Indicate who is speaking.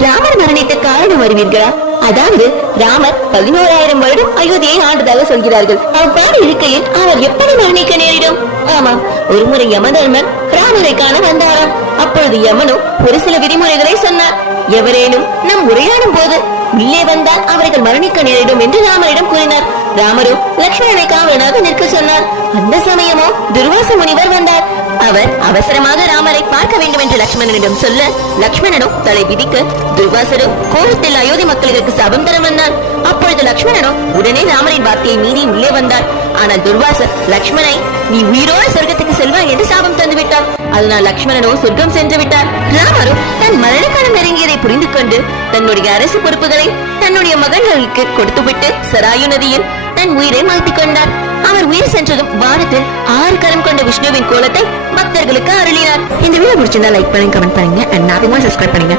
Speaker 1: ராமர் மரணித்த காரணம் அறிவீர்களா? அதாவது ராமர் பதினோராயிரம் வருடம் அயோத்தியை ஆண்டதாக சொல்கிறார்கள். அவ்வாறு இருக்கையில் அவர் எப்படி மரணிக்க நேரிடும்? ஆமாம் ஒருமுறை யமதர்மன் ராமரை காண வந்தாராம். அப்பொழுது யமனும் ஒரு சில விதிமுறைகளை சொன்னார். எவரேனும் நம் உரையாடும் போது உள்ளே வந்தால் அவர்கள் மரணிக்க நேரிடும் என்று ராமரிடம் கூறினார். ராமரும் லட்சுமணனை காவலனாக நிற்க சொன்னார். அந்த சமயமோ துர்வாச முனிவர் வந்தார். அவர் அவசரமாக ராமரை பார்க்க வேண்டும் என்று லக்ஷ்மணனிடம் சொல்ல லக்ஷ்மணனோ தலை விதிக்க துர்வாசரும் கோலத்தில் அயோத்தி மக்களுக்கு சபம் தர வந்தான் அப்பொழுது லக்ஷ்மணனும் உடனே ராமரின் வார்த்தையை மீறி உள்ளே வந்தார். ஆனால் துர்வாசர் லக்ஷ்மணை நீ உயிரோடு சொர்க்கத்துக்கு செல்வாய் என்று சாபம் தந்து விட்டார். அதனால் லக்ஷ்மணனோ சொர்க்கம் சென்று விட்டார். ராமரும் தன் மரணக்காலம் நெருங்கியதை புரிந்து கொண்டு தன்னுடைய அரசு பொறுப்புகளை தன்னுடைய மகன்களுக்கு கொடுத்துவிட்டு சராயு நதியில் தன் உயிரை மாற்றிக் கொண்டார். அவர் உயிர் சென்றதும் வானத்தில் ஆறு கரம் கொண்ட விஷ்ணுவின் கோலத்தை பக்தர்களுக்கு அருளினார். இந்த வீடியோ முடிச்சிருந்தா லைக் பண்ணுங்க கமெண்ட் பண்ணுங்க அண்ட் அதிகமாக சப்ஸ்கிரைப் பண்ணுங்க.